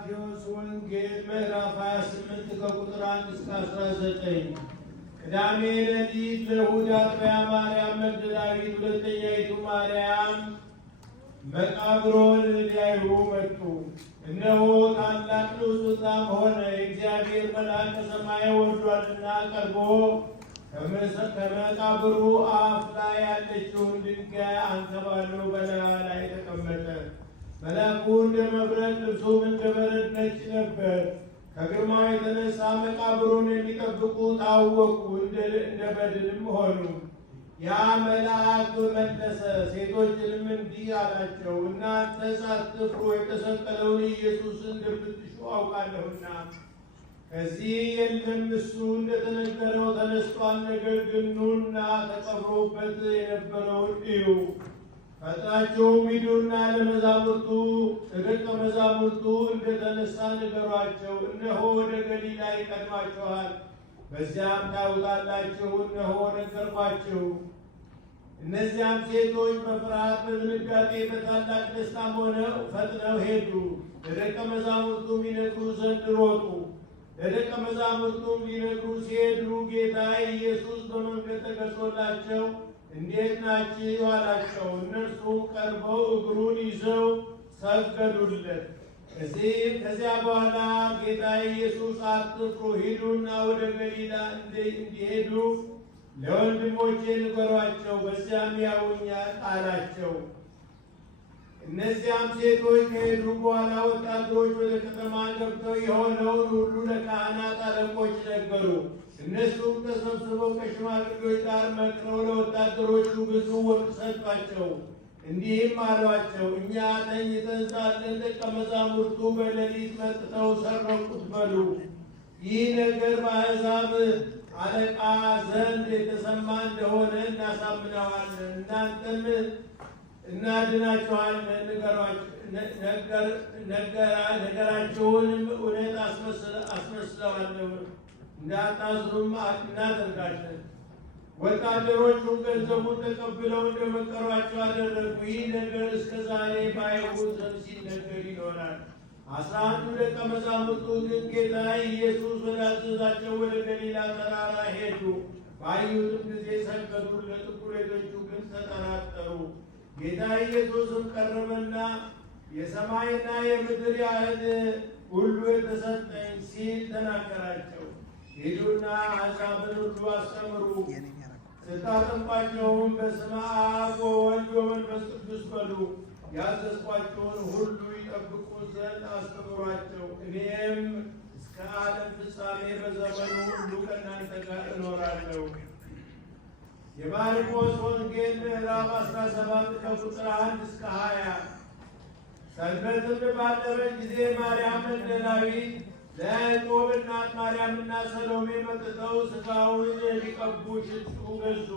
ማቴዎስ ወንጌል ምዕራፍ 28 ከቁጥር 1 እስከ 19። ቅዳሜ ሌሊት ለእሑድ አጥቢያ ማርያም መግደላዊት ሁለተኛይቱ ማርያም መቃብሩን ሊያዩ መጡ። እነሆ ታላቅ ንውጽውጽታም ሆነ፣ የእግዚአብሔር መልአክ ከሰማይ ወርዷልና ቀርቦ ከመቃብሩ አፍ ላይ ያለችውን ድንጋይ አንከባሎ በላዩ ላይ ተቀመጠ። መልአኩ እንደ መብረቅ ልብሱም እንደ በረድ ነጭ ነበር። ከግርማው የተነሳ መቃብሩን የሚጠብቁ ታወኩ፣ እንደ በድንም ሆኑ። ያ መልአክ መለሰ፣ ሴቶችንም እንዲህ አላቸው፣ እናንተስ አትፍሩ፣ የተሰቀለውን ኢየሱስን እንደምትሹ አውቃለሁና ከዚህ የለም። እሱ እንደተነገረው ተነስቷል። ነገር ግን ኑና ተቀብሮበት የነበረውን እዩ። ፈጥናችሁም ሂዱና ለደቀ መዛሙርቱ እንደተነሳ ንገሯቸው። እነሆ ወደ ገሊላ ይቀድማችኋል፣ በዚያም ታዩታላችሁ። እነሆ ነገርኳችሁ። እነዚያም ሴቶች በፍርሃት በድንጋጤ በታላቅ ደስታም ሆነው ፈጥነው ሄዱ፣ ለደቀ መዛሙርቱም ይነግሩ ዘንድ ሮጡ። ለደቀ መዛሙርቱም ሊነግሩ ሲሄዱ ጌታ ኢየሱስ በመንገድ ተገልጾላቸው እንዴት ናችሁ አላቸው። እነርሱ ቀርበው እግሩን ይዘው ሰገዱለት። ከዚያ በኋላ ጌታ ኢየሱስ አትፍሩ፣ ሂዱና ወደ ገሊላ እንዲሄዱ ለወንድሞቼ ንገሯቸው፣ በዚያም ያዩኛል አላቸው። እነዚያም ሴቶች ከሄዱ በኋላ ወታደሮች ወደ ከተማ ገብተው የሆነውን ሁሉ ለካህናት አለቆች ነገሩ። እነሱም ተሰብስበው ከሽማግሌዎች ጋር መክረው ለወታደሮቹ ብዙ ወርቅ ሰጧቸው። እንዲህም አሏቸው፣ እኛ ተኝተን ሳለን ደቀ መዛሙርቱ በሌሊት መጥተው ሰረቁት በሉ። ይህ ነገር በአሕዛብ አለቃ ዘንድ የተሰማ እንደሆነ እናሳምነዋለን፣ እናንተም እናድናችኋለን። ነገራችሁንም እውነት አስመስለዋለሁ፣ እንዳታዝኑም እናደርጋለን። ወታደሮቹም ገንዘቡን ተቀብለው እንደመከሯቸው አደረጉ። ይህ ነገር እስከ ዛሬ በአይሁድ ዘንድ ሲነገር ይኖራል። 11ዱ ደቀ መዛሙርቱ ግን ጌታ ኢየሱስ ወዳዘዛቸው ወደ ገሊላ ተራራ ሄዱ። ባዩትም ጊዜ ሰገዱለት፣ እኩሌቶቹ ግን ተጠራጠሩ። ጌታ ኢየሱስም ቀረበና የሰማይና የምድር ያህል ሁሉ የተሰጠኝ ሲል ተናገራቸው። ሂዱና አሕዛብን ሁሉ አስተምሩ፣ ስታጠምቋቸውም በስመ አብ ወወልድ ወመንፈስ ቅዱስ በሉ፣ ያዘዝኳቸውን ሁሉ ይጠብቁ ዘንድ አስተምሯቸው። እኔም እስከ ዓለም ፍጻሜ በዘመኑ ሁሉ ከእናንተ ጋር እኖራለሁ። የማርቆስ ወንጌል ምዕራፍ 17 ከቁጥር 1 እስከ 20። ሰንበትም ባደረች ጊዜ ማርያም መግደላዊት ለያዕቆብ እናት ማርያምና ሰሎሜ መጥተው ሥጋውን ሊቀቡ ሽቱ ገዙ።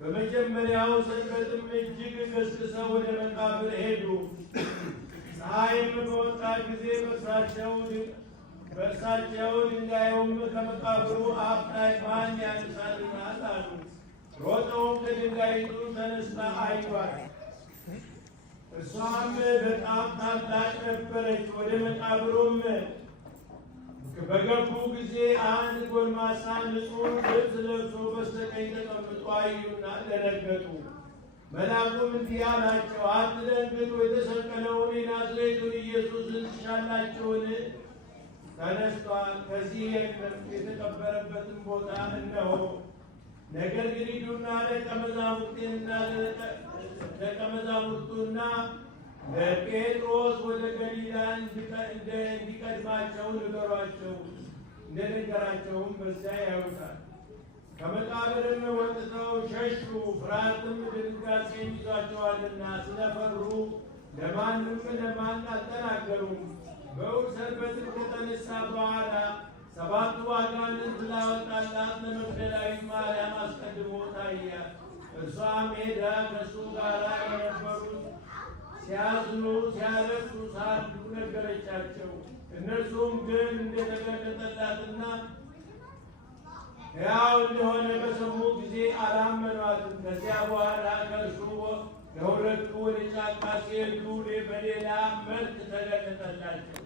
በመጀመሪያው ሰንበትም እጅግ ገስግሰው ወደ መቃብር ሄዱ። ፀሐይም በወጣ ጊዜ በእርሳቸው ድንጋዩም ከመቃብሩ አፍ ላይ ማን ያነሳልናል አሉ። ሮጠውም ከድንጋይቱ ተነስታ አዩአት። እርሷም በጣም ታላቅ ነበረች። ወደ መቃብሩም በገቡ ጊዜ አንድ ጎልማሳ ንጹሕ ልብስ ለብሶ በስተቀኝ ተቀምጦ አዩና ደነገጡ። መልአኩም እንዲህ አላቸው፣ አትደንግጡ፣ የተሰቀለውን የናዝሬቱን ኢየሱስን ትሻላችሁን? ተነስቷል፣ ከዚህ የለም፣ የተቀበረበትን ቦታ እነሆ። ነገር ግን ሂዱና ደቀ መዛሙርቱና ለጴጥሮስ ወደ ገሊላ እንዲቀድማቸው ንገሯቸው፣ እንደነገራቸውም በዚያ ያዩታል። ከመቃብርም ወጥተው ሸሹ፣ ፍርሃትም ድንጋጤም ይዟቸዋልና ስለፈሩ ለማን አልተናገሩም። በእሑድ ሰንበትም ከተነሳ በኋላ 7ቱ አጋንንት ላወጣላት ለመግደላዊት ማርያም አስቀድሞ ታያት። እርሷም ሄዳ ከእሱ ጋር የነበሩት ሲያዝኑ ሲያለቅሱ ሳሉ ነገረቻቸው። እነርሱም ግን እንደተገለጠላትና ሕያው እንደሆነ በሰሙ ጊዜ አላመኗትም። ከዚያ በኋላ ከእርሱ ለሁለቱ ወደ ጫካ ሲሄዱ በሌላ መልክ ተገለጠላቸው።